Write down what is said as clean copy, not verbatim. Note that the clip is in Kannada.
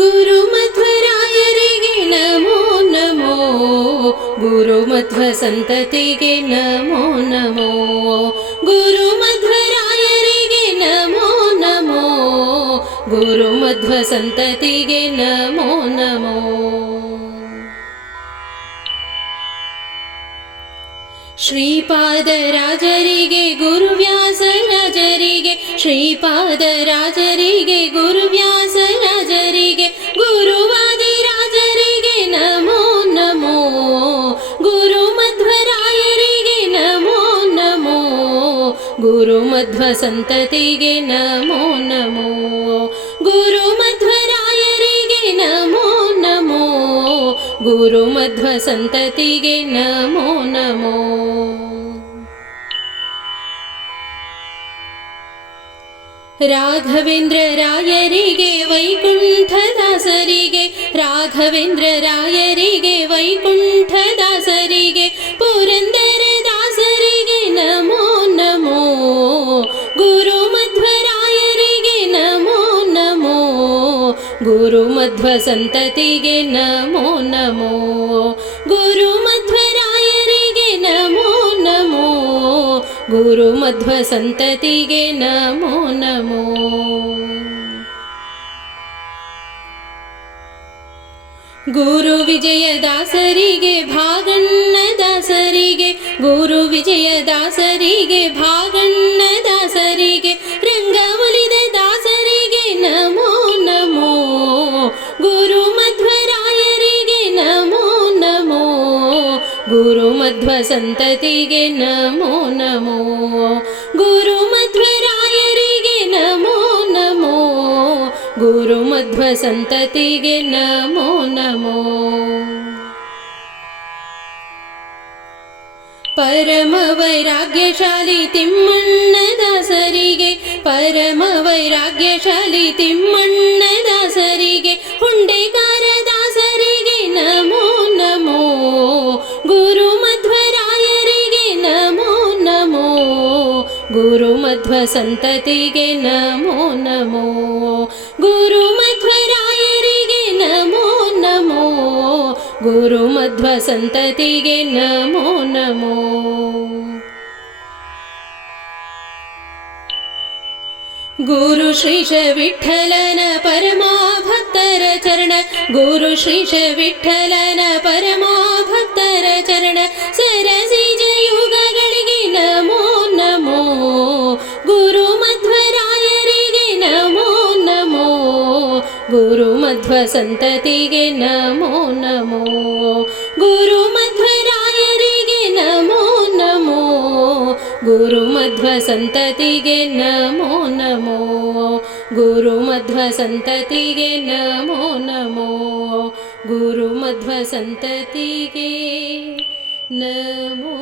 ಗುರುಮಧ್ವರಾಯರಿಗೆ ನಮೋ ನಮೋ, ಗುರುಮಧ್ವ ಸಂತತಿಗೆ ನಮೋ ನಮೋ, ಗುರುಮಧ್ವರಾಯರಿಗೆ ನಮೋ ನಮೋ, ಗುರುಮಧ್ವ ಸಂತತಿಗೆ ನಮೋ ನಮೋ. ಶ್ರೀಪಾದರಾಜರಿಗೆ ಗುರುವ್ಯಾಸರಾಜರಿಗೆ, ಶ್ರೀಪಾದರಾಜರಿಗೆ ಗುರುವ್ಯಾಸರಾಜರಿಗೆ, ಗುರುವಾದಿರಾಜರಿಗೆ ನಮೋ ನಮೋ, ಗುರುಮಧ್ವರಾಯರಿಗೆ ನಮೋ ನಮೋ, ಗುರುಮಧ್ವ ಸಂತತಿಗೆ ನಮೋ ನಮೋ, ಗುರುಮಧ್ವರಾಯರಿಗೆ ನಮೋ ನಮೋ, ಗುರುಮಧ್ವ ಸಂತತಿಗೆ ನಮೋ ನಮೋ. ರಾಘವೇಂದ್ರ ರಾಯರಿಗೆ ವೈಕುಂಠದಾಸರಿಗೆ, ರಾಘವೇಂದ್ರ ರಾಯರಿಗೆ ವೈಕುಂಠದಾಸರಿಗೆ, ಪುರಂದರ ದಾಸರಿಗೆ ನಮೋ ನಮೋ, ಗುರುಮಧ್ವರಾಯರಿಗೆ ನಮೋ ನಮೋ, ಗುರುಮಧ್ವ ಸಂತತಿಗೆ ನಮೋ ನಮೋ, ಗುರುಮಧ್ವರಾಯರಿಗೆ ನಮೋ ನಮೋ, ಗುರುಮಧ್ವ ಸಂತತಿಗೆ ನಮೋ ನಮೋ. ಗುರು ವಿಜಯದಾಸರಿಗೆ ಭಾಗಣ್ಣದಾಸರಿಗೆ, ಗುರು ವಿಜಯದಾಸರಿಗೆ ಭಾಗಣ್ಣದಾಸರಿಗೆ, ರಂಗವಲಿದ ದಾಸರಿಗೆ ನಮೋ ನಮೋ, ಗುರುಮಧ್ವರಾಯರಿಗೆ ನಮೋ ನಮೋ, ಗುರುಮಧ್ವ ಸಂತತಿಗೆ ನಮೋ ನಮೋ, ಗುರುಮಧ್ವರಾಯರಿಗೆ ನಮೋ ನಮೋ, ಗುರುಮಧ್ವ ಸಂತತಿಗೆ ನಮೋ ನಮೋ. ಪರಮ ವೈರಾಗ್ಯಶಾಲಿ ತಿಮ್ಮಣ್ಣದಾಸರಿಗೆ, ಪರಮ ವೈರಾಗ್ಯಶಾಲಿ ತಿಮ್ಮಣ್ಣದಾಸರಿಗೆ, ಹುಂಡೇಕಾರ ದಾಸರಿಗೆ ನಮೋ ನಮೋ, ಗುರುಮಧ್ವರಾಯರಿಗೆ ನಮೋ ನಮೋ, ಗುರುಮಧ್ವ ಸಂತತಿಗೆ ನಮೋ ನಮೋ, ಗುರುಮಧ್ವರಾಯರಿಗೆ ನಮೋ ನಮೋ, ಗುರುಮಧ್ವ ಸಂತತಿಗೆ ನಮೋ ನಮೋ. ಗುರು ಶ್ರೀಶ ವಿಠ್ಠಲನ ಪರಮಾ ಭಕ್ತರ ಚರಣ, ಗುರು ಶ್ರೀಶ ವಿಠ್ಠಲನ ಪರಮಾ ಭಕ್ತರ ಚರಣ, ಸರಸಿಜ ಯುಗಗಳಿಗೆ ನಮೋ ನಮೋ, ಗುರುಮಧ್ವರಾಯರಿಗೆ ನಮೋ ನಮೋ, ಗುರುಮಧ್ವ ಸಂತತಿಗೆ ನಮೋ ನಮೋ, ಗುರುಮಧ್ವರಾಯರಿಗೆ ನಮೋ ನಮೋ, ಗುರುಮಧ್ವ ಸಂತತಿಗೆ ನಮೋ ನಮೋ, ಗುರುಮಧ್ವ ಸಂತತಿಗೆ ನಮೋ ನಮೋ, ಗುರುಮಧ್ವ ಸಂತತಿಗೆ ನಮೋ